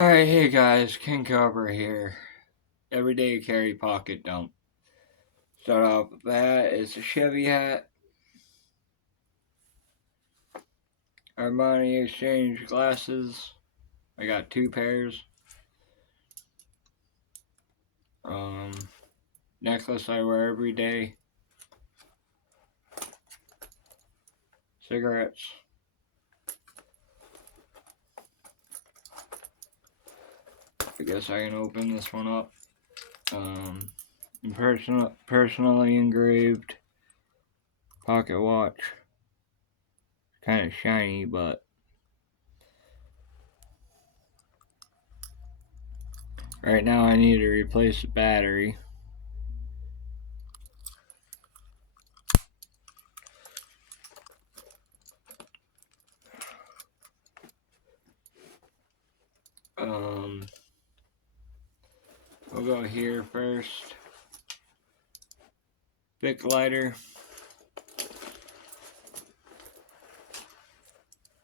Alright, hey guys, King Cobra here. Everyday carry pocket dump. Start off with that. It's a Chevy hat. Armani Exchange glasses. I got two pairs. Um, Necklace I wear every day. Cigarettes. I guess I can open this one up. Personally engraved pocket watch. Kind of shiny, but right now I need to replace the battery. We'll go here first. Bic lighter.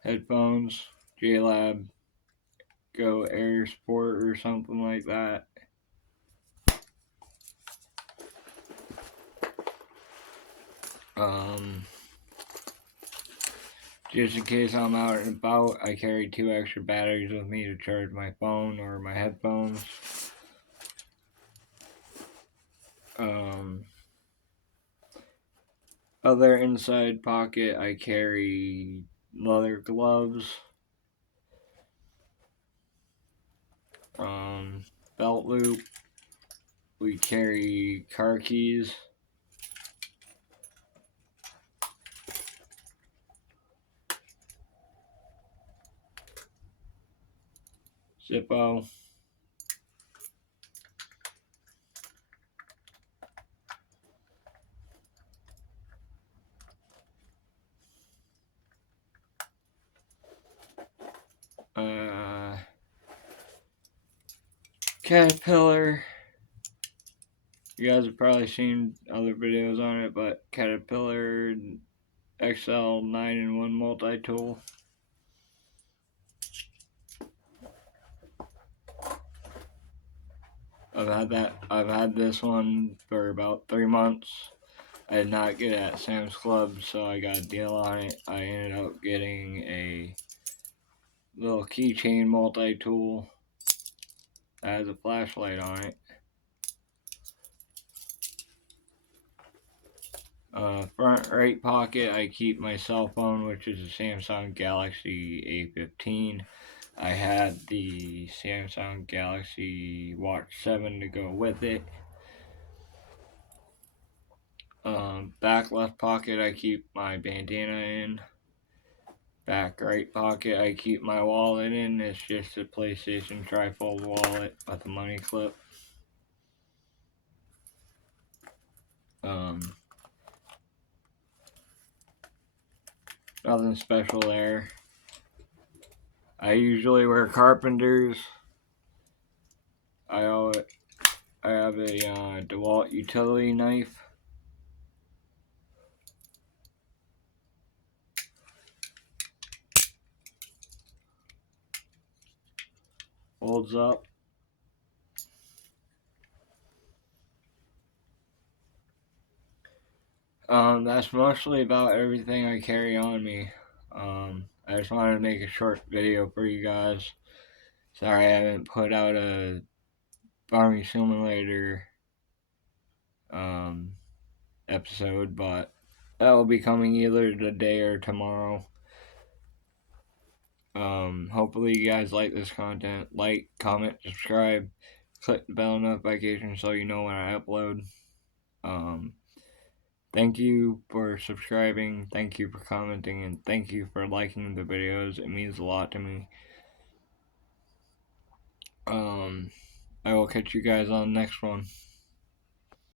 Headphones. JLab Go Air Sport or something like that. Just in case I'm out and about, I carry two extra batteries with me to charge my phone or my headphones. Other inside pocket, I carry leather gloves, belt loop. We carry car keys. Zippo. Caterpillar. You guys have probably seen other videos on it, but Caterpillar XL 9-in-1 multi-tool. I've had this one for about 3 months. I did not get it at Sam's Club, so I got a deal on it. I ended up getting a little keychain multi-tool that has a flashlight on it. Front right pocket, I keep my cell phone, which is a Samsung Galaxy A15. I had the Samsung Galaxy Watch 7 to go with it. Back left pocket, I keep my bandana in. Back right pocket, I keep my wallet in. It's just a PlayStation trifold wallet with a money clip. Nothing special there. I usually wear Carpenters. I have a DeWalt utility knife. Holds up. That's mostly about everything I carry on me. I just wanted to make a short video for you guys. Sorry I haven't put out a Farming Simulator episode, but that will be coming either today or tomorrow. Hopefully you guys like this content. Like, comment, subscribe, click the bell notification so you know when I upload. Thank you for subscribing, thank you for commenting, and thank you for liking the videos. It means a lot to me. I will catch you guys on the next one.